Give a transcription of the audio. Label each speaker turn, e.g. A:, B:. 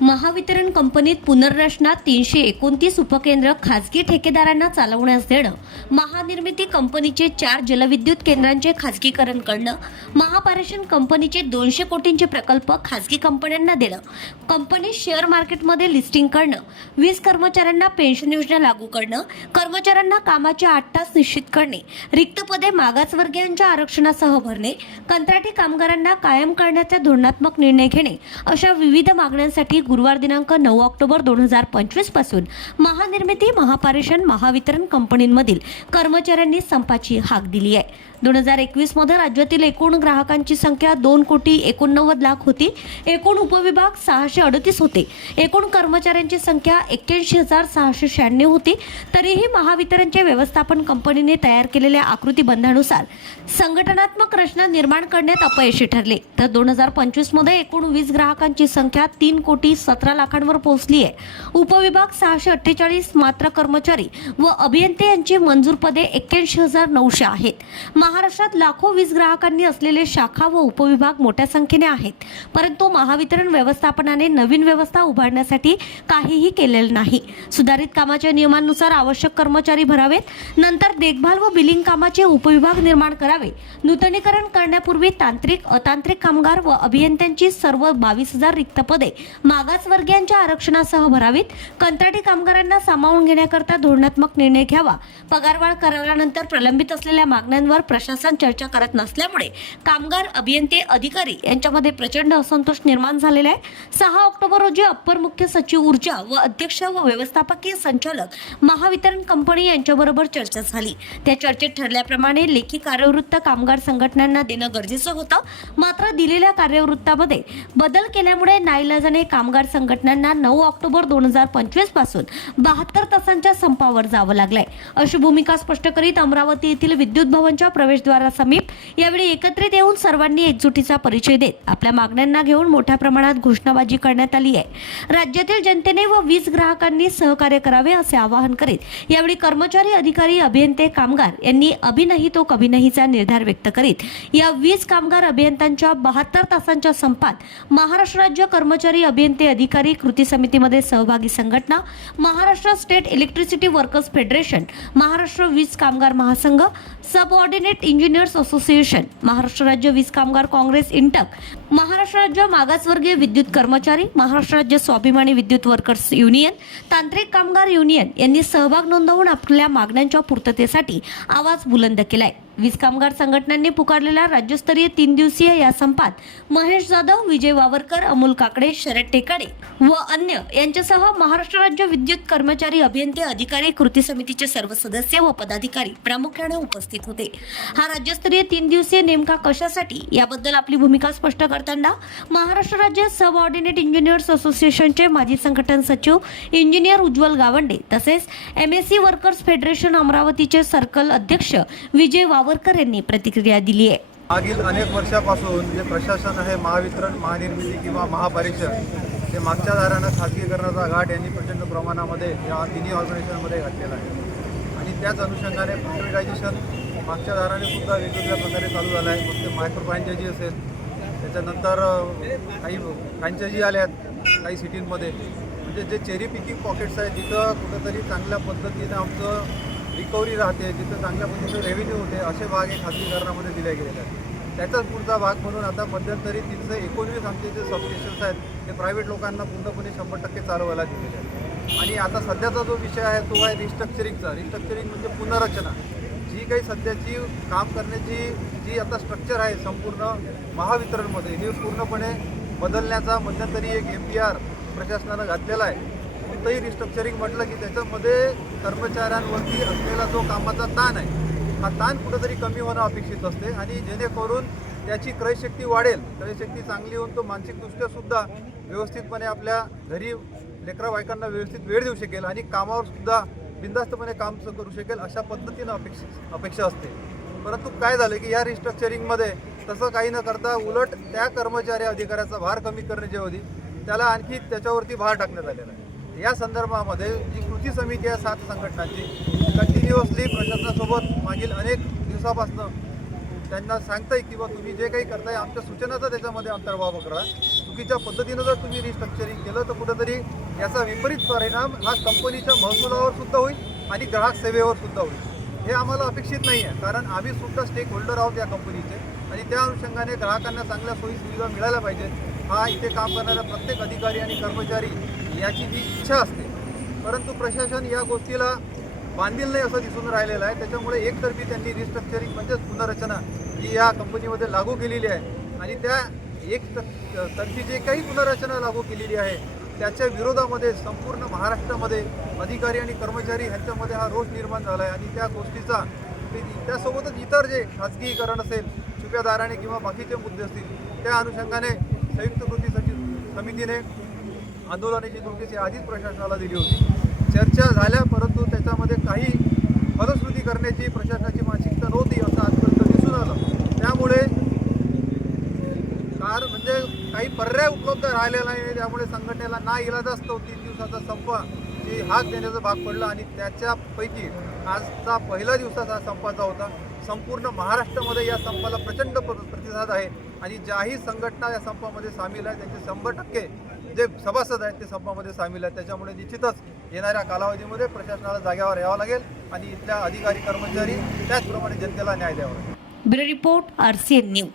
A: महावितरण कंपनीत पुनर्रचना तीनशे एकोणतीस उपकेंद्र खासगी ठेकेदारांना चालवण्यास देणं महानिर्मिती कंपनीचे चार जलविद्युत केंद्रांचे खासगीकरण करणं महापारेषण कंपनीचे दोनशे कोटींचे प्रकल्प खासगी कंपन्यांना देणं कंपनी शेअर मार्केटमध्ये लिस्टिंग करणं वीस कर्मचाऱ्यांना पेन्शन योजना लागू करणं कर्मचाऱ्यांना कामाचे आठ तास निश्चित करणे रिक्त पदे मागासवर्गीयांच्या आरक्षणासह भरणे कंत्राटी कामगारांना कायम करण्याचा धोरणात्मक निर्णय घेणे अशा विविध मागण्यांसाठी गुरुवार दिनांक नऊ ऑक्टोबर दोन हजार पंचवीसपासून महानिर्मिती महापारेषण महावितरण कंपनींमधील कर्मचाऱ्यांनी संपाची हाक दिली आहे. दोन हजार एकवीसमध्ये राज्यातील एकूण ग्राहकांची संख्या दोन कोटी एकोणनव्वद लाख होती. एकूण उपविभाग सहाशे अडतीस होते. एकूण कर्मचाऱ्यांची संख्या एक्क्याऐंशी हजार सहाशे शहाण्णव होती. तरीही महावितरणच्या व्यवस्थापन कंपनीने तयार केलेल्या आकृतीबंधानुसार संघटनात्मक रचना निर्माण करण्यात अपयशी ठरले. तर दोन हजार पंचवीसमध्ये एकूण वीस ग्राहकांची संख्या तीन कोटी सतरा लाखांवर पोहोचली आहे. उपविभाग सहाशे अठ्ठेचाळीस मात्र कर्मचारी व अभियंते यांची मंजूर पदे एक्क्याऐंशी हजार नऊशे आहेत. महाराष्ट्रात लाखो वीज ग्राहकांनी असलेले शाखा व उपविभाग मोठ्या संख्येने आहेत. परंतु महावितरण व्यवस्थापनाने नवीन व्यवस्था उभारण्यासाठी काहीही केलेलं नाही. सुधारित कामाच्या नियमांनुसार आवश्यक कर्मचारी भरावेत. नंतर देखभाल व बिलिंग कामाचे उपविभाग निर्माण करावे. नूतनीकरण करण्यापूर्वी तांत्रिक अतांत्रिक कामगार व अभियंत्यांची सर्व बावीस हजार रिक्त पदे मागासवर्गीयांच्या आरक्षणासह भरावीत. कंत्राटी कामगारांना सामावून घेण्याकरता धोरणात्मक निर्णय घ्यावा. पगारवाढ करारानंतर प्रलंबित असलेल्या मागण्यांवर प्रशासन चर्चा करत नसल्यामुळे कामगार अभियंते अधिकारी यांच्यामध्ये प्रचंड असंतोष निर्माण झालेला आहे. सहा ऑक्टोबर रोजी अप्पर मुख्य सचिव ऊर्जा व अध्यक्ष व व्यवस्थापकीय संचालक महावितरण कंपनी यांच्याबरोबर चर्चा झाली. त्या चर्चेत ठरल्याप्रमाणे लेखी कार्यवृत्त कामगार संघटनांना देणं गरजेचं होतं. मात्र दिलेल्या कार्यवृत्तामध्ये बदल केल्यामुळे नाईलाजाने कामगार संघटनांना नऊ ऑक्टोबर दोन हजार पंचवीसपासून बहात्तर तासांच्या संपावर जावं लागलंय. अशी भूमिका स्पष्ट करीत अमरावती येथील विद्युत भवनच्या प्रवेशद्वारासमीप यावेळी एकत्रित येऊन सर्वांनी एकजुटीचा परिचय देत आपल्या मागण्यांना घेऊन मोठ्या प्रमाणात घोषणाबाजी करण्यात आली आहे. राज्यातील जनतेने व वीज ग्राहकांनी सहकार्य करावे असे आवाहन करीत यावेळी कर्मचारी अधिकारी अभियंते कामगार यांनी अभिनही तो कभी नाहीचा निर्धार व्यक्त करीत या वीज कामगार अभियंत्यांच्या बहात्तर तासांच्या संपात महाराष्ट्र राज्य कर्मचारी अभियंते अधिकारी कृती समितीमध्ये सहभागी संघटना Maharashtra state electricity workers federation Maharashtra वीज कामगार महासंघ सबऑर्डिनेट इंजिनियर्स असोसिएशन महाराष्ट्र राज्य वीज कामगार काँग्रेस इंटक महाराष्ट्र राज्य मागासवर्गीय विद्युत कर्मचारी महाराष्ट्र राज्य स्वाभिमानी विद्युत वर्कर्स युनियन तांत्रिक कामगार युनियन यांनी सहभाग नोंदवून आपल्या मागण्यांच्या पूर्ततेसाठी आवाज बुलंद केलाय. वीज कामगार संघटनांनी पुकारलेल्या राज्यस्तरीय तीन दिवसीय या संपात महेश जाधव विजय वावरकर अमोल काकडे शरद टेकाडे व अन्य यांच्यासह महाराष्ट्र राज्य विद्युत कर्मचारी अभियंते अधिकारी कृती समितीचे सर्व सदस्य व पदाधिकारी प्रामुख्याने उपस्थित होते. हा राज्यस्तरीय तीन दिवसीय नेमका कशासाठी? याबद्दल आपली भूमिका स्पष्ट करताना महाराष्ट्र राज्य सब ऑर्डिनेट इंजिनियर्स असोसिएशनचे माजी संघटन सचिव इंजिनियर उज्ज्वल गावंडे तसेच M S C workers federation अमरावतीचे सर्कल अध्यक्ष विजय वावर सावरकर यांनी प्रतिक्रिया दिली आहे.
B: मागील अनेक वर्षापासून जे प्रशासन आहे महावितरण महानिर्मिती किंवा महापारिषद ते मागच्या दारानं खाजगीकरणाचा घाट यांनी प्रचंड प्रमाणामध्ये या तिन्ही ऑर्गनायझेशनमध्ये घातलेला आहे. आणि त्याच अनुषंगाने प्रायव्हेटायझेशन मागच्या दाराने सुद्धा वेगवेगळ्या प्रकारे चालू झालं आहे. मग ते मायक्रो फ्रँचायझी असेल त्याच्यानंतर काही फ्रँचायझी आल्या आहेत काही सिटींमध्ये. म्हणजे जे चेरी पिकिंग पॉकेट्स आहेत तिथं कुठंतरी चांगल्या पद्धतीनं आमचं रिकव्हरी राहते जिथं चांगल्या पद्धतीने रेव्हेन्यू होते असे भाग हे खाजगीकरणामध्ये दिले गेलेले आहेत. त्याचाच पुढचा भाग म्हणून आता मध्यंतरी तीनशे एकोणवीस आमचे जे सबस्टेशन्स आहेत ते प्रायव्हेट लोकांना पूर्णपणे शंभर टक्के चालवायला दिलेले आहेत. आणि आता सध्याचा जो विषय आहे तो आहे रिस्ट्रक्चरिंगचा रिस्ट्रक्चरिंग म्हणजे पुनर्रचना. जी काही सध्याची काम करण्याची जी आता स्ट्रक्चर आहे संपूर्ण महावितरणमध्ये हे पूर्णपणे बदलण्याचा मध्यंतरी एक एम पी आर प्रशासनानं घातलेला आहे. कोणतंही रिस्ट्रक्चरिंग म्हटलं की त्याच्यामध्ये कर्मचाऱ्यांवरती असलेला जो कामाचा ताण आहे हा ताण कुठंतरी कमी होणं अपेक्षित असते आणि जेणेकरून त्याची क्रयशक्ती वाढेल. क्रयशक्ती चांगली होऊन तो मानसिकदृष्ट्यासुद्धा व्यवस्थितपणे आपल्या घरी लेकरा बायकांना व्यवस्थित वेळ देऊ शकेल आणि कामावर सुद्धा बिंदास्तपणे काम करू शकेल अशा पद्धतीनं अपेक्षा अपेक्षा असते. परंतु काय झालं की या रिस्ट्रक्चरिंगमध्ये तसं काही न करता उलट त्या कर्मचारी अधिकाऱ्याचा भार कमी करण्याची होती त्याला आणखी त्याच्यावरती भार टाकण्यात आलेला आहे. या संदर्भामध्ये जी कृती समिती आहे सात संघटनांची कंटिन्युअसली प्रशासनासोबत मागील अनेक दिवसापासून त्यांना सांगताय किंवा तुम्ही जे काही करताय आमच्या सूचनाचा त्याच्यामध्ये अंतर्भाव करा. चुकीच्या पद्धतीनं जर तुम्ही रिस्ट्रक्चरिंग केलं तर कुठंतरी याचा विपरीत परिणाम हा कंपनीच्या महसुलावर सुद्धा होईल आणि ग्राहक सेवेवर सुद्धा होईल. हे आम्हाला अपेक्षित नाही आहे कारण आम्ही सुद्धा स्टेक होल्डर आहोत या कंपनीचे आणि त्या अनुषंगाने ग्राहकांना चांगल्या सोयी सुविधा मिळायला पाहिजेत. हा इथे काम करणाऱ्या प्रत्येक अधिकारी आणि कर्मचारी याची जी इच्छा असते परंतु प्रशासन या गोष्टीला बांधील नाही असं दिसून राहिलेलं आहे. त्याच्यामुळे एकतर्फी त्यांनी रिस्ट्रक्चरिंग म्हणजेच पुनर्रचना ही या कंपनीमध्ये लागू केलेली आहे आणि त्या एक तर्फी जे काही पुनर्रचना लागू केलेली आहे त्याच्या विरोधामध्ये संपूर्ण महाराष्ट्रामध्ये अधिकारी आणि कर्मचारी ह्यांच्यामध्ये हा रोष निर्माण झाला आहे आणि त्या गोष्टीचा त्यासोबतच इतर जे खाजगीकरण असेल छुप्यादाराने किंवा बाकीचे मुद्दे असतील त्या अनुषंगाने संयुक्त कृती सचिव समितीने आंदोलनाची नोटीस आधीच प्रशासनाला दिली होती. चर्चा झाल्या परंतु त्याच्यामध्ये काही फलश्रुती करण्याची प्रशासनाची मानसिकता नव्हती असं आजपर्यंत दिसून आलं. त्यामुळे कार म्हणजे काही पर्याय उपलब्ध राहिलेला नाही त्यामुळे संघटनेला ना इलाज असतो तीन दिवसाचा संपा जी हाक देण्याचा भाग पडला आणि त्याच्यापैकी आजचा पहिला दिवसाचा संपाचा होता. संपूर्ण महाराष्ट्रामध्ये या संपाला प्रचंड प्र- प्रतिसाद आहे आणि ज्याही संघटना या संपामध्ये सामील आहे त्यांचे शंभर टक्के जे सभासद आहेत ते संपामध्ये सामील आहेत. त्याच्यामुळे निश्चितच येणाऱ्या कालावधीमध्ये प्रशासनाला जाग्यावर यावं लागेल आणि इथल्या अधिकारी कर्मचारी त्याचप्रमाणे जनतेला न्याय द्यावा लागेल.
A: Bureau report R C N news.